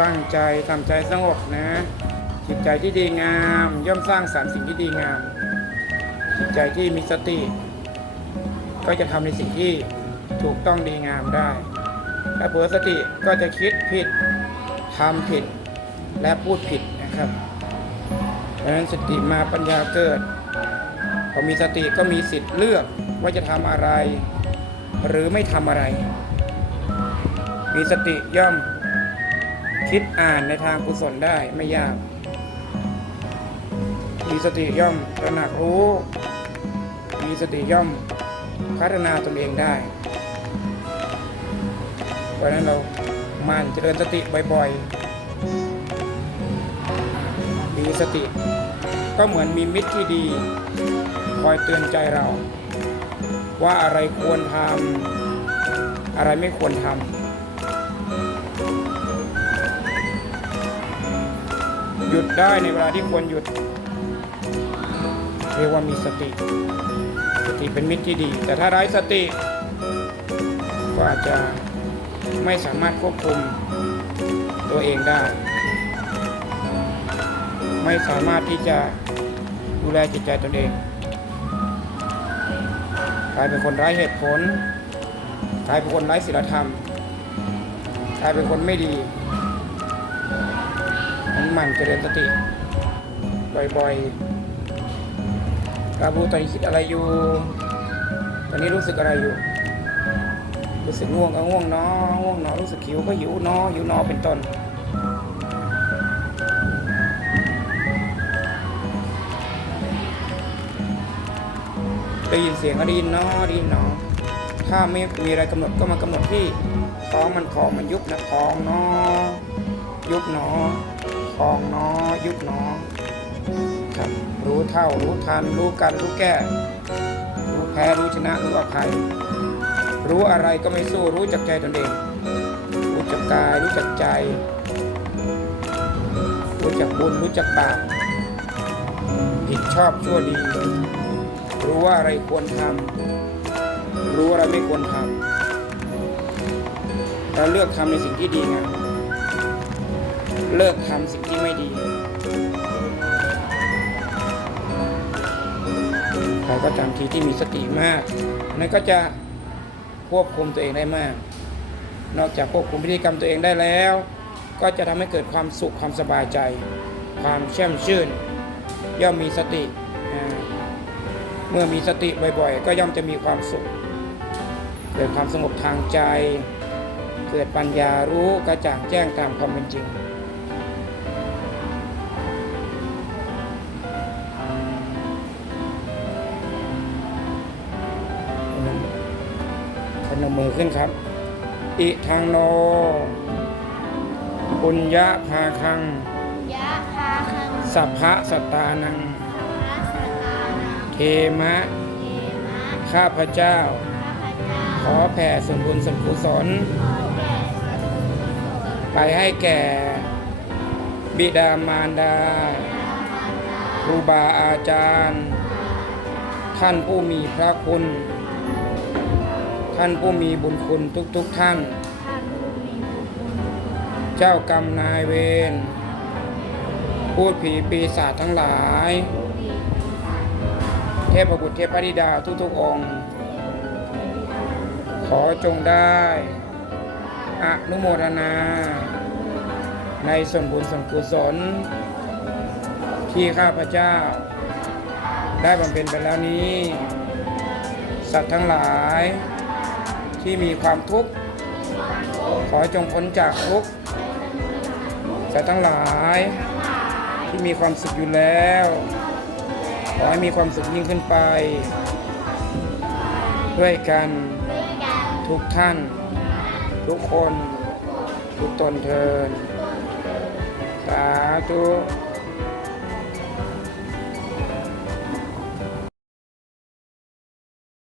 ตั้งใจทำใจสงบนะ จิตใจที่ดีงาม ย่อมสร้างสรรค์สิ่งที่ดีงาม จิตใจที่มีสติ ก็จะทำในสิ่งที่ถูกต้องดีงามได้ ถ้าเผลอสติก็จะคิดผิดทำผิดและพูดผิดนะครับดังนั้นสติมาปัญญาเกิดพอมีสติก็มีสิทธิ์เลือกว่าจะทำอะไร หรือไม่ทำอะไร มีสติย่อม คิดอ่านในทางกุศลได้ไม่ยาก มีสติย่อมตระหนักรู้ มีสติย่อมพัฒนาตนเองได้ เพราะนั้นเรามั่นเจริญสติบ่อยๆ มีสติ ก็เหมือนมีมิตรที่ดี คอยเตือนใจเรา ว่าอะไรควรทำอะไรไม่ควรทำ หยุดได้ในเวลาที่ควรหยุด เรียกว่ามีสติ สติเป็นมิตรที่ดี แต่ถ้าไร้สติก็อาจจะไม่สามารถควบคุมตัวเองได้ ไม่สามารถที่จะดูแลจิตใจตนเองกลายเป็นคนไร้เหตุผลกลายเป็นคนไร้ศีลธรรมกลายเป็นคนไม่ดี หมั่นเจริญสติ บ่อยๆรับรู้ตอนนี้คิดอะไรอยู่ ตอนนี้รู้สึกอะไรอยู่ รู้สึกง่วงก็ง่วงเนอง่วงเนอรู้สึกหิวก็หิวเนอหิวเนอเป็นต้นได้ยินเสียงก็ได้ยินเนอได้ยินเนอถ้าไม่มีอะไรกำหนดก็มากำหนดที่ท้องมันของมันยุบนะท้องเนอยุบเนอ ท้องเนอยุบเนอครับรู้เท่ารู้ทัน รู้กันรู้แก้ รู้แพ้รู้ชนะรู้อภัยรู้อะไรก็ไม่สู้รู้จักใจตนเอง รู้จักกายรู้จักใจ รู้จักบุญรู้จักบาปผิดชอบชั่วดี รู้ว่าอะไรควรทำรู้อะไรไม่ควรทำเราเลือกทำในสิ่งที่ดีงาม เลิกทำสิ่งที่ไม่ดีใครก็ตามทีที่มีสติมากนั่นก็จะควบคุมตัวเองได้มาก นอกจากควบคุมพฤติกรรมตัวเองได้แล้ว ก็จะทำให้เกิดความสุขความสบายใจ ความแช่มชื่น ย่อมมีสติ เมื่อมีสติบ่อยๆ ก็ย่อมจะมีความสุข เกิดความสงบทางใจ เกิดปัญญารู้กระจ่างแจ้งตามความเป็นจริง มมือขึ้นครับ อิทางโนปุญญาภาคัง ยะคาคังสัพพะสตตานัง พระสตานังเทมะ เทมะข้าพเจ้า ข้าพเจ้าขอแผ่ส่วนบุญส่วนกุศล ขอแด่สัตว์ไปให้แก่ บิดามารดา ครูบาอาจารย์ ท่านผู้มีพระคุณ ท่านผู้มีบุญคุณทุกๆทท่านท่านผู้มีบุญคุณเจ้ากรรมนายเวรพูดผีปีศาจทั้งหลาย เทพบุตรเทพธิดาทุกๆองค์ ขอจงได้อนุโมทนา ในส่วนบุญส่วนกุศล ที่ข้าพเจ้า ได้บำเพ็ญไปแล้วนี้ สัตว์ทั้งหลาย ที่มีความทุกข์ขอจงพ้นจากทุกข์สัตว์ทั้งหลาย ที่มีความสุขอยู่แล้ว ขอให้มีความสุขยิ่งขึ้นไป ด้วยกันด้วยกันทุกท่าน ทุกคน ทุกตนเทินสาธุ